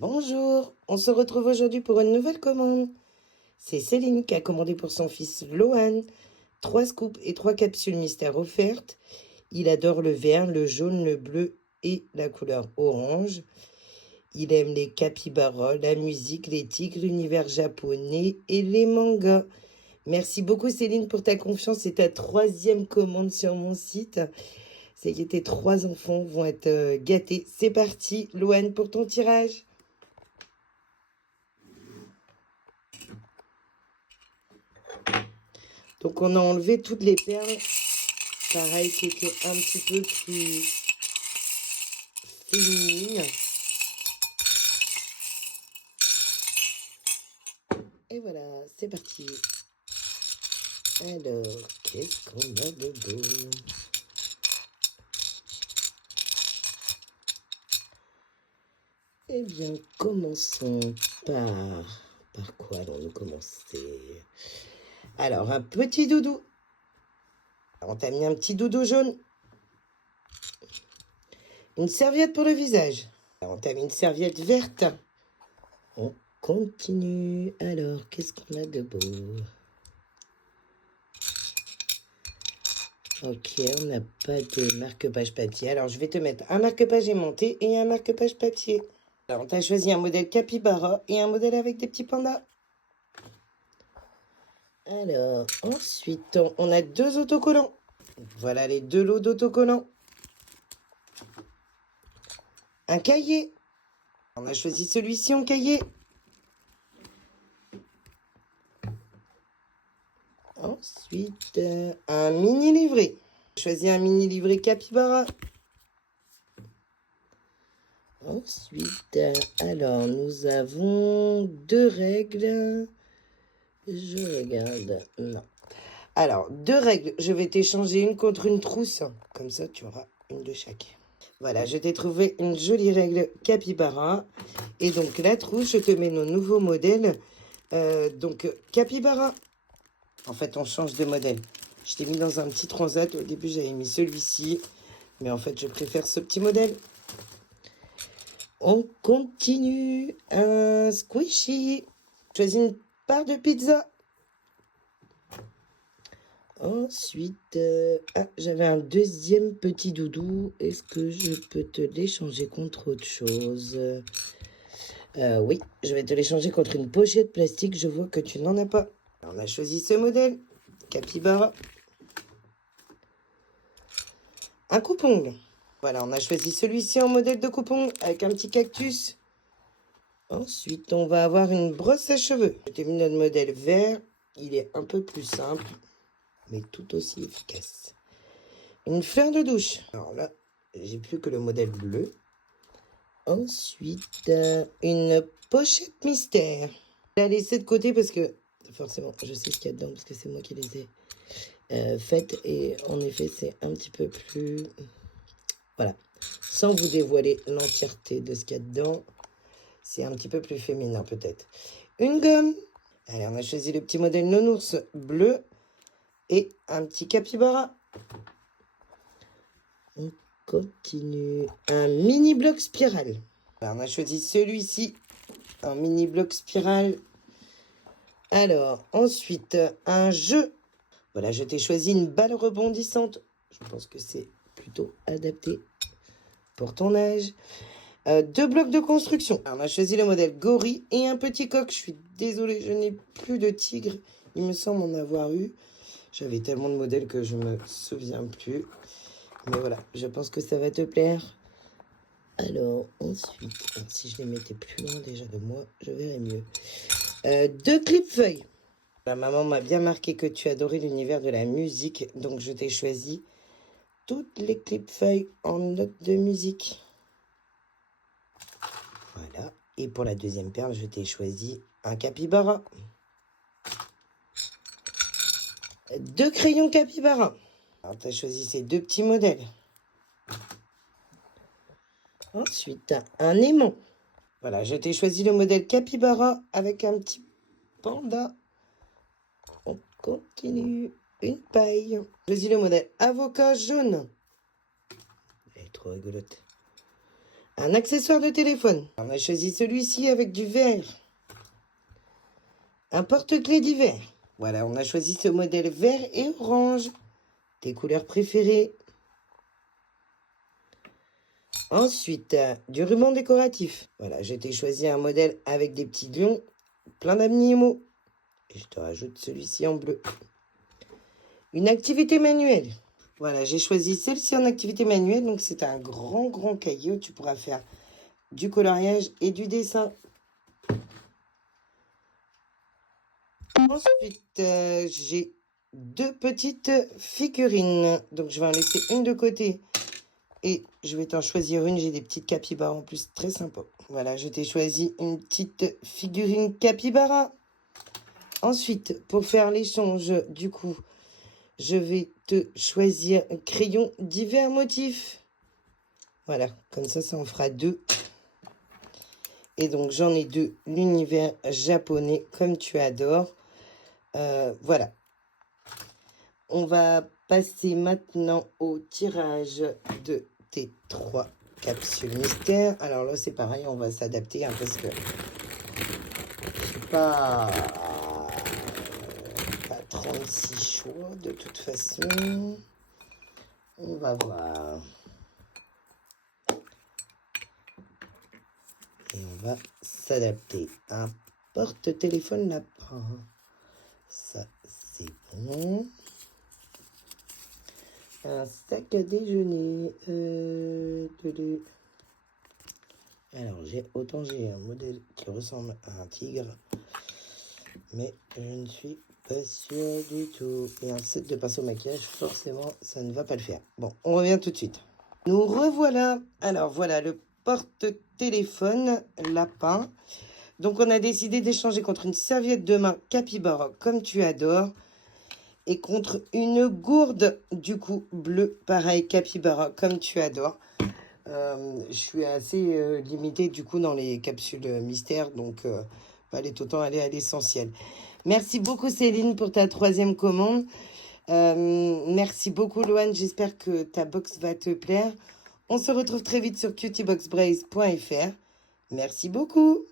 Bonjour, on se retrouve aujourd'hui pour une nouvelle commande. C'est Céline qui a commandé pour son fils Lohan 3 scoops et 3 capsules mystères offertes. Il adore le vert, le jaune, le bleu et la couleur orange. Il aime les capybaras, la musique, les tigres, l'univers japonais et les mangas. Merci beaucoup Céline pour ta confiance. C'est ta 3e commande sur mon site. C'est que tes 3 enfants vont être gâtés. C'est parti, Lohan, pour ton tirage. Donc on a enlevé toutes les perles, pareil, qui étaient un petit peu plus féminines. Et voilà, c'est parti. Alors, qu'est-ce qu'on a de beau? Eh bien, commençons par quoi allons-nous commencer? Alors, un petit doudou. On t'a mis un petit doudou jaune. Une serviette pour le visage. On t'a mis une serviette verte. On continue. Alors, qu'est-ce qu'on a de beau? Ok, on n'a pas de marque-page papier. Alors, je vais te mettre un marque-page aimanté et un marque-page papier. Alors, on t'a choisi un modèle capybara et un modèle avec des petits pandas. Alors, ensuite, on a 2 autocollants. Voilà les 2 lots d'autocollants. Un cahier. On a choisi celui-ci en cahier. Ensuite, un mini-livret. Choisi un mini-livret capybara. Ensuite, alors, nous avons 2 règles. Je regarde. Non. Alors, 2 règles. Je vais t'échanger une contre une trousse. Comme ça, tu auras une de chaque. Voilà, je t'ai trouvé une jolie règle capybara. Et donc, la trousse, je te mets nos nouveaux modèles. Donc, capybara. En fait, on change de modèle. Je t'ai mis dans un petit transat. Au début, j'avais mis celui-ci. Mais en fait, je préfère ce petit modèle. On continue. Un squishy. Choisis une part de pizza. Ensuite, j'avais un deuxième petit doudou. Est-ce que je peux te l'échanger contre autre chose? Oui, je vais te l'échanger contre une pochette plastique. Je vois que tu n'en as pas. On a choisi ce modèle. Capybara. Un coupon. Voilà, on a choisi celui-ci en modèle de coupon avec un petit cactus. Ensuite, on va avoir une brosse à cheveux. Je t'ai mis notre modèle vert. Il est un peu plus simple, mais tout aussi efficace. Une fleur de douche. Alors là, j'ai plus que le modèle bleu. Ensuite, une pochette mystère. Je l'ai laissée de côté parce que, forcément, je sais ce qu'il y a dedans parce que c'est moi qui les ai faites. Et en effet, c'est un petit peu plus... Voilà. Sans vous dévoiler l'entièreté de ce qu'il y a dedans, c'est un petit peu plus féminin peut-être. Une gomme. Allez, on a choisi le petit modèle nounours bleu et un petit capybara. On continue. Un mini bloc spirale. Alors, on a choisi celui-ci, un mini bloc spirale. Alors, ensuite, un jeu. Voilà, je t'ai choisi une balle rebondissante. Je pense que c'est plutôt adapté pour ton âge. 2 blocs de construction. Alors, on a choisi le modèle gorille et un petit coq. Je suis désolée, je n'ai plus de tigre. Il me semble en avoir eu. J'avais tellement de modèles que je me souviens plus. Mais voilà, je pense que ça va te plaire. Alors, ensuite, si je les mettais plus loin déjà de moi, je verrais mieux. 2 clips feuilles. La maman m'a bien marqué que tu adorais l'univers de la musique, donc je t'ai choisi toutes les clips feuilles en notes de musique. Voilà. Et pour la deuxième perle, je t'ai choisi un capybara. 2 crayons capybara. Alors, tu as choisi ces 2 petits modèles. Ensuite, un aimant. Voilà, je t'ai choisi le modèle capybara avec un petit panda. On continue. Une paille. J'ai choisi le modèle avocat jaune. Elle est trop rigolote. Un accessoire de téléphone. On a choisi celui-ci avec du vert. Un porte-clés d'hiver. Voilà, on a choisi ce modèle vert et orange. Tes couleurs préférées. Ensuite, du ruban décoratif. Voilà, j'ai été choisi un modèle avec des petits lions, plein d'animaux. Et je te rajoute celui-ci en bleu. Une activité manuelle. Voilà, j'ai choisi celle-ci en activité manuelle. Donc, c'est un grand cahier où tu pourras faire du coloriage et du dessin. Ensuite, j'ai 2 petites figurines. Donc, je vais en laisser une de côté. Et je vais t'en choisir une. J'ai des petites capybaras en plus, très sympa. Voilà, je t'ai choisi une petite figurine capybara. Ensuite, pour faire l'échange, du coup, je vais te choisir un crayon divers motifs. Voilà, comme ça en fera 2. Et donc, j'en ai 2. L'univers japonais, comme tu adores. Voilà. On va passer maintenant au tirage de tes 3 capsules mystères. Alors là, c'est pareil, on va s'adapter hein, parce que c'est pas 36 choix de toute façon. On va voir. Et on va s'adapter. Un porte-téléphone lapin. Ça, c'est bon. Un sac à déjeuner. Alors, j'ai un modèle qui ressemble à un tigre. Mais je ne suis pas sûre du tout. Et un set de pinceau maquillage, forcément, ça ne va pas le faire. Bon, on revient tout de suite. Nous revoilà. Alors, voilà le porte-téléphone lapin. Donc, on a décidé d'échanger contre une serviette de main capybara, comme tu adores. Et contre une gourde, du coup, bleue, pareil, capybara, comme tu adores. Je suis assez limitée, du coup, dans les capsules mystères. Donc, fallait autant aller à l'essentiel. Merci beaucoup, Céline, pour ta 3e commande. Merci beaucoup, Loane. J'espère que ta box va te plaire. On se retrouve très vite sur cutieboxbraze.fr. Merci beaucoup.